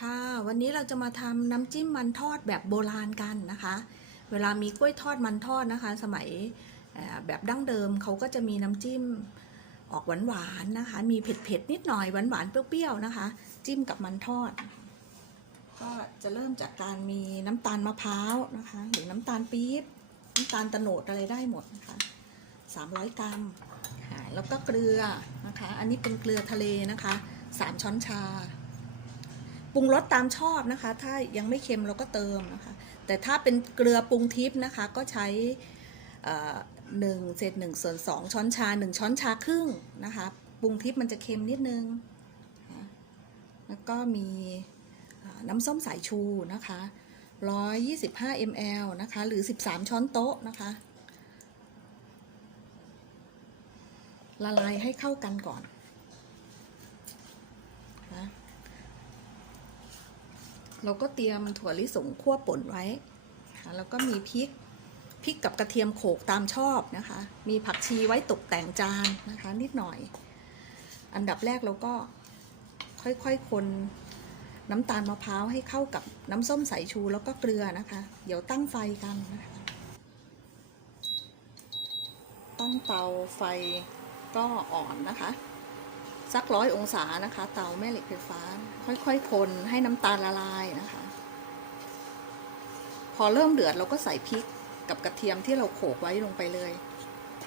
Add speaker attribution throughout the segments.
Speaker 1: ค่ะวันนี้เราจะมาทำน้ำจิ้มมันทอดแบบโบราณกันนะคะ เวลามีกล้วยทอดมันทอดนะคะ สมัยแบบดั้งเดิมเขาก็จะมีน้ำจิ้มออกหวานๆนะคะ มีเผ็ดๆนิดหน่อยหวานๆเปรี้ยวๆนะคะ จิ้มกับมันทอด ก็จะเริ่มจากการมีน้ำตาลมะพร้าวนะคะหรือน้ำตาลปี๊บน้ำตาลตะโนดอะไรได้หมดนะคะ300 กรัมแล้วก็เกลือนะคะ อันนี้เป็นเกลือทะเลนะคะ 3 ช้อนชา ปรุงรสตามชอบนะคะ ถ้ายังไม่เค็มเราก็เติมนะคะ แต่ถ้าเป็นเกลือปรุงทิพย์นะคะ ก็ใช้หนึ่งเศษหนึ่งส่วนสองช้อนชาหนึ่งช้อนชาครึ่งนะคะ ปรุงทิพย์มันจะเค็มนิดนึง แล้วก็มีน้ำส้มสายชูนะคะ125 ml นะคะ หรือ 13 ช้อนโต๊ะนะคะ ละลายให้เข้ากันก่อนนะคะ เราก็เตรียมถั่วลิสงคั่วป่นไว้ค่ะแล้วก็มีพริกพริกกับกระเทียมโขกตามชอบนะคะ มีผักชีไว้ตกแต่งจานนะคะ นิดหน่อย อันดับแรกเราก็ค่อยๆคนน้ำตาลมะพร้าวให้เข้ากับน้ำส้มสายชูแล้วก็เกลือนะคะ เดี๋ยวตั้งไฟกันนะคะตั้งเตาไฟก็อ่อนนะคะ สักร้อยองศานะคะ เตาแม่เหล็กไฟฟ้า ค่อยๆ คนให้น้ำตาลละลายนะคะ พอเริ่มเดือดเราก็ใส่พริกกับกระเทียมที่เราโขลกไว้ลงไปเลย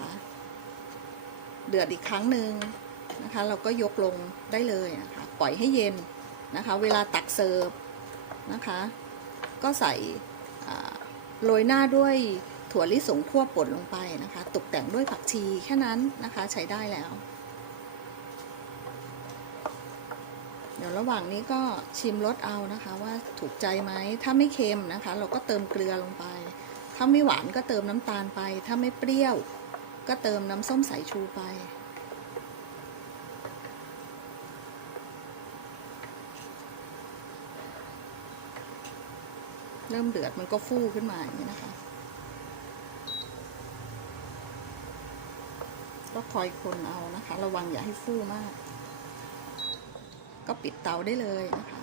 Speaker 1: ะะเดือดอีกครั้งหนึ่งนะคะ เราก็ยกลงได้เลยนะคะปล่อยให้เย็นนะคะ เวลาตักเสิร์ฟนะคะ ก็ใส่โรยหน้าด้วยถั่วลิสงคั่วป่นลงไปนะคะ ตกแต่งด้วยผักชีแค่นั้นนะคะ ใช้ได้แล้ว เดี๋ ยวระหว่างนี้ก็ชิมรสเอานะคะ ว่าถูกใจไหมถ้าไม่เค็มนะคะ เราก็เติมเกลือลงไป ถ้าไม่หวานก็เติมน้ำตาลไป ถ้าไม่เปรี้ยว ก็เติมน้ำส้มสายชูไป เริ่มเดือดมันก็ฟูขึ้นมาอย่างนี้นะคะ ก็คอยคนเอานะคะ ระวังอย่าให้ฟูมาก ก็ปิดเตาได้เลยนะคะ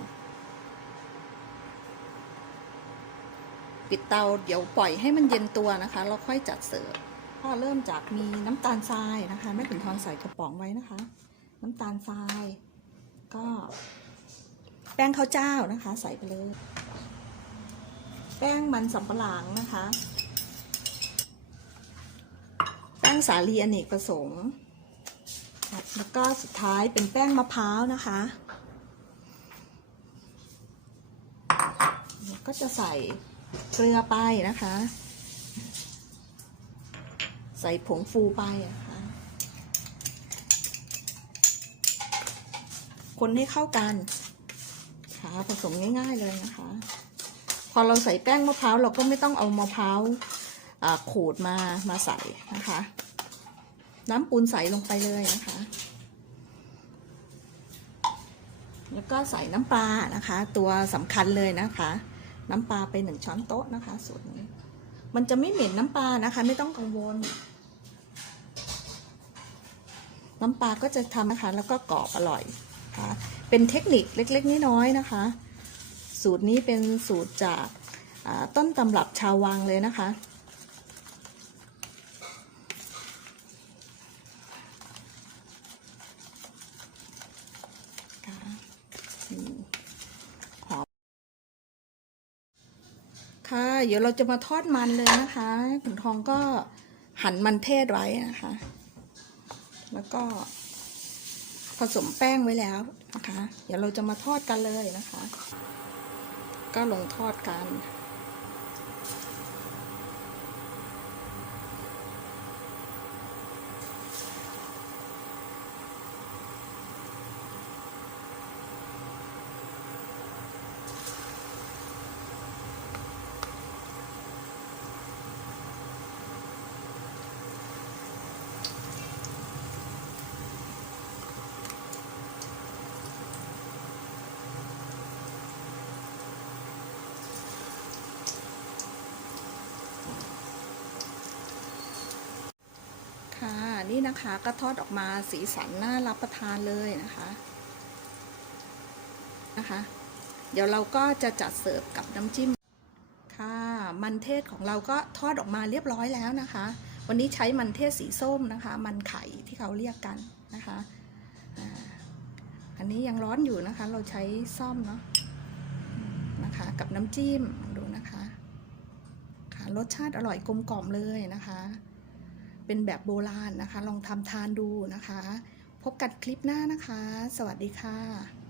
Speaker 1: ปิดเตาเดี๋ยวปล่อยให้มันเย็นตัวนะคะแล้วค่อยจัดเสิร์ฟก็เริ่มจากมีน้ำตาลทรายนะคะแม่ขุนทองใส่กระป๋องไว้นะคะ น้ำตาลทราย ก็ แป้งข้าวเจ้านะคะ ใส่ไปเลย แป้งมันสำปะหลังนะคะ แป้งสาลีอเนกประสงค์แล้วก็สุดท้ายเป็นแป้งมะพร้าวนะคะ ก็จะใส่เกลือไปนะคะ ใส่ผงฟูไปนะคะ คนให้เข้ากันค่ะผสมง่าย ๆเลยนะคะ พอเราใส่แป้งมะพร้าวเราก็ไม่ต้องเอามะพร้าวขูดมามาใส่นะคะ น้ำปูนใส่ลงไปเลยนะคะ แล้วก็ใส่น้ำปลานะคะ ตัวสำคัญเลยนะคะ น้ำปลาไปหนึ่งช้อนโต๊ะนะคะสูตรนี้ มันจะไม่เหม็นน้ำปลานะคะ ไม่ต้องกังวล น้ำปลาก็จะทำนะคะ แล้วก็กรอบอร่อยนะคะเป็นเทคนิคเล็กๆน้อยๆนะคะ สูตรนี้เป็นสูตรจากาต้นตำรับชาววังเลยนะคะค่ะอืม เดี๋ยวเราจะมาทอดมันเลยนะคะขุนทองก็หั่นมันเทศไว้นะคะ แล้วก็ผสมแป้งไว้แล้วนะคะ เดี๋ยวเราจะมาทอดกันเลยนะคะ ก็ลงทอดกัน ค่ะ นี่นะคะก็ทอดออกมาสีสันน่ารับประทานเลยนะคะนะคะ เดี๋ยวเราก็จะจัดเสิร์ฟกับน้ำจิ้มค่ะ มันเทศของเราก็ทอดออกมาเรียบร้อยแล้วนะคะ วันนี้ใช้มันเทศสีส้มนะคะ มันไข่ที่เขาเรียกกันนะคะอันนี้ยังร้อนอยู่นะคะ เราใช้ซ่อมเนาะนะคะ กับน้ำจิ้มดูนะคะค่ะรสชาติอร่อยกลมกล่อมเลยนะคะ เป็นแบบโบราณนะคะ ลองทำทานดูนะคะ พบกันคลิปหน้านะคะ สวัสดีค่ะ